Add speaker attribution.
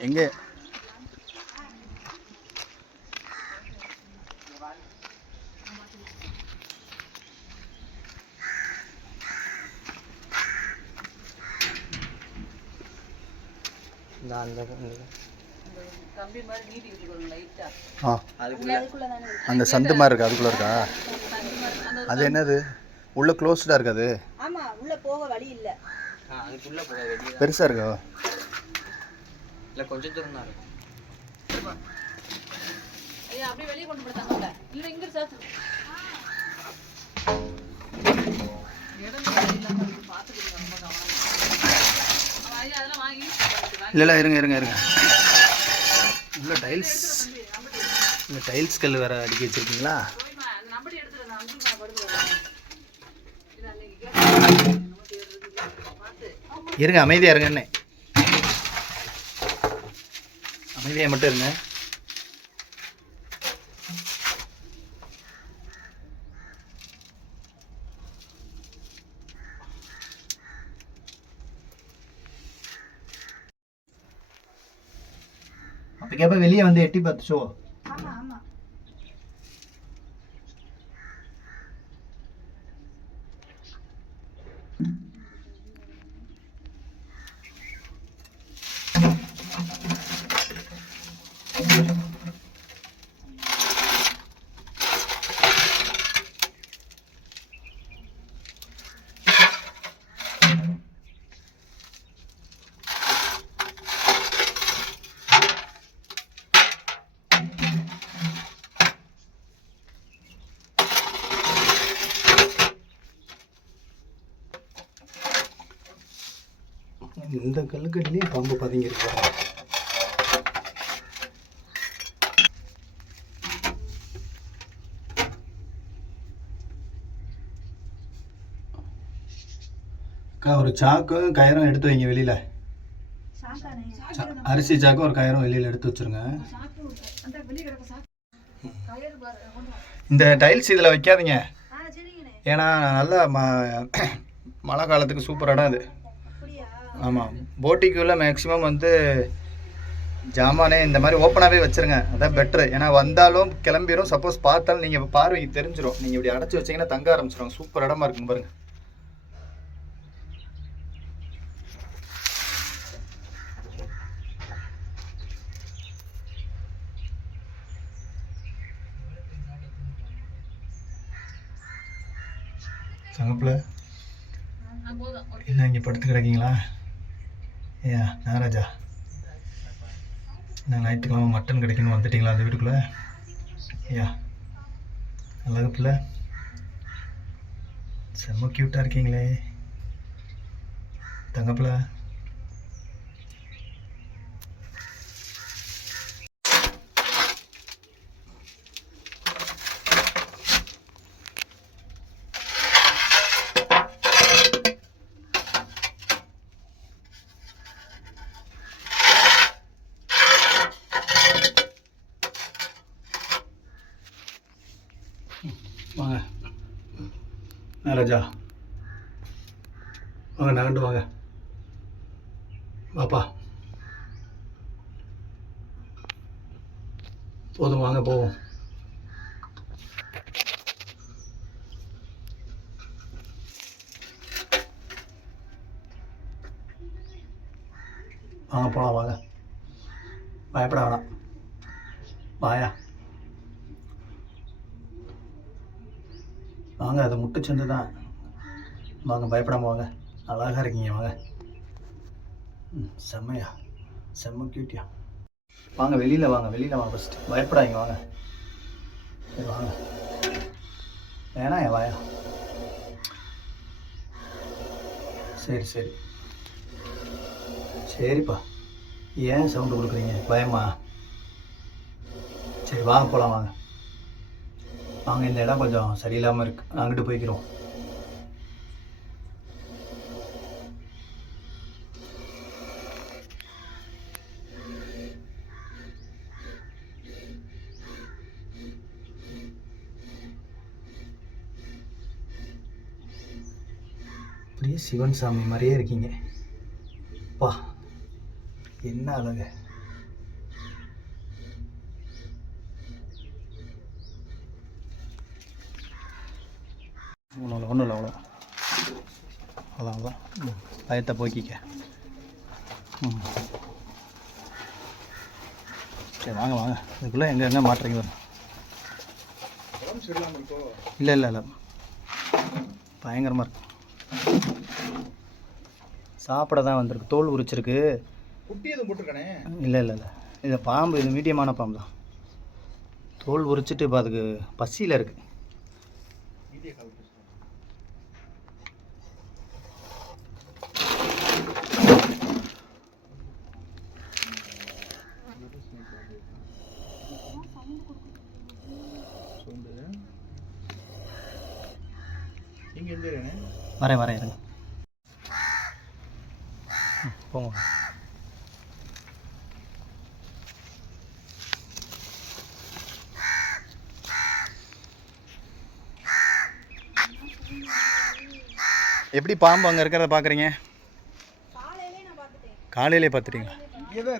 Speaker 1: எங்கே?
Speaker 2: அந்த இந்த
Speaker 3: கம்பி மாதிரி நீட்டிக்கிட்டு இருக்கணும் லைட்டா
Speaker 1: ஆ.
Speaker 2: அதுக்குள்ள.
Speaker 1: அந்த சந்து மாதிரி இருக்கா? அதுக்குள்ளே இருக்கா? அது என்னது? உள்ள க்ளோஸ்டாக இருக்காது?
Speaker 4: ஆமா உள்ள போக வழி இல்ல
Speaker 2: ஆ அதுக்குள்ள போக வெளியே
Speaker 1: பெருசாக இருக்கா
Speaker 2: இல்லை கொஞ்சம் தூரம் தான் இருக்கும்.
Speaker 3: ஐயா அப்படியே வெளியே கொண்டு போட்டாங்கல்ல இல்ல இங்க வாங்கி
Speaker 1: இல்லை இல்லை இருங்க இருங்க இருங்க. உள்ள டைல்ஸ் இந்த டைல்ஸ் கல் வேறு அடிக்க வச்சுருக்கீங்களா?
Speaker 3: போய்மா அந்த நம்பர் எடுத்துட்டு நான் அங்கிள் நான் படுத்து இது அன்னைக்கு கேட்டேன் பார்த்து
Speaker 1: இருங்க அமைதியாக இருங்க என்ன அமைதியாக மட்டும் இருங்க. அப்போ கேப்ப வெளியே வந்து எட்டி
Speaker 4: பார்த்துச்சோ
Speaker 1: இந்த கல்லுக்கடிலேயே பாம்பு பதுங்கி இருக்காங்க அக்கா ஒரு சாக்கும் கயிறும் எடுத்து வைங்க வெளியில. அரிசி சாக்கும் ஒரு கயிறும் வெளியில எடுத்து வச்சிருங்க. இந்த டைல்ஸ் இதில் வைக்காதீங்க. ஏன்னா நல்லா ம மழை காலத்துக்கு சூப்பர் இடம் இது
Speaker 4: அப்படியா
Speaker 1: ஆமாம் போட்டிக்குள்ளே மேக்ஸிமம் வந்து ஜாமானே இந்த மாதிரி ஓப்பனாகவே வச்சுருங்க. அதான் பெட்ரு ஏன்னா வந்தாலும் கிளம்பிரும். சப்போஸ் பார்த்தாலும் நீங்கள் பார்வைக்கு தெரிஞ்சிரும். நீங்கள் இப்படி அடைச்சி வச்சீங்கன்னா தங்க ஆரம்பிச்சிடும் சூப்பர் இடமா இருக்குங்க பாருங்க. சங்கப்பில் என்ன இங்கே படுத்து கிடக்கீங்களா ஏயா நாகராஜா. நான் ஞாயிற்றுக்கிழமை மட்டன் கிடைக்கணும் வந்துட்டிங்களா அந்த வீட்டுக்குள்ளே? ஐயா அழகு பிள்ளை செம்ம க்யூட்டாக இருக்கீங்களே. தங்கப்பிள்ள வாங்க ராஜா? வாங்க நகண்டு வாங்க. வாப்பா. போதும் வாங்க போவோம். வாங்க போகலாம் வாங்க. பயப்பட வேணாம். வாயா. வாங்க அது முட்டுச்சந்து தான். வாங்க பயப்படாமல் வாங்க. அழகாக இருக்கீங்க வாங்க. ம் செம்மையா. செம்ம கியூட்டியா வாங்க வெளியில் வாங்க வெளியில் வாங்க ஃபஸ்ட்டு பயப்படாதீங்க வாங்க. சரி வாங்க. வேணாம் என் வாயா. சரி சரி. சரிப்பா. ஏன் சவுண்டு கொடுக்குறீங்க? பயமா? சரி வாங்க போகலாம் வாங்க. நாங்கள் இந்த இடம் கொஞ்சம் சரியில்லாமல் இருக்கு. அங்கிட்டு போய்க்கிறோம் அப்படியே சிவன் சாமி மாதிரியே இருக்கீங்க. பா என்ன அழகு ஒன்றும் இல்லை ஒன்றும் இல்லை அவ்வளோ அதான் அதான் ம் பயத்தை போக்கிக்க. ம். சரி வாங்க வாங்க. இதுக்குள்ளே எங்கே எங்கே மாட்டுறீங்க இல்லை இல்லை இல்லை. பயங்கரமாக இருக்கு. சாப்பிட தான் வந்திருக்கு. தோல் உரிச்சிருக்கு.
Speaker 5: குட்டி எதுவும் போட்டிருக்கானே?
Speaker 1: இல்லை இல்லை இல்லை. இது பாம்பு இது மீடியமான பாம்பு தான். தோல் உரிச்சிட்டு இப்போ அதுக்கு பசியில் இருக்குது
Speaker 5: வீடியோ கால் ஏரியாண்ணே?
Speaker 1: வரேன் வரேன் இருங்க. போங்க. எப்படி பாம்பு அங்கே இருக்கிறத பார்க்குறீங்க காலையிலே பார்த்துட்டீங்களா?
Speaker 5: இங்கே தான்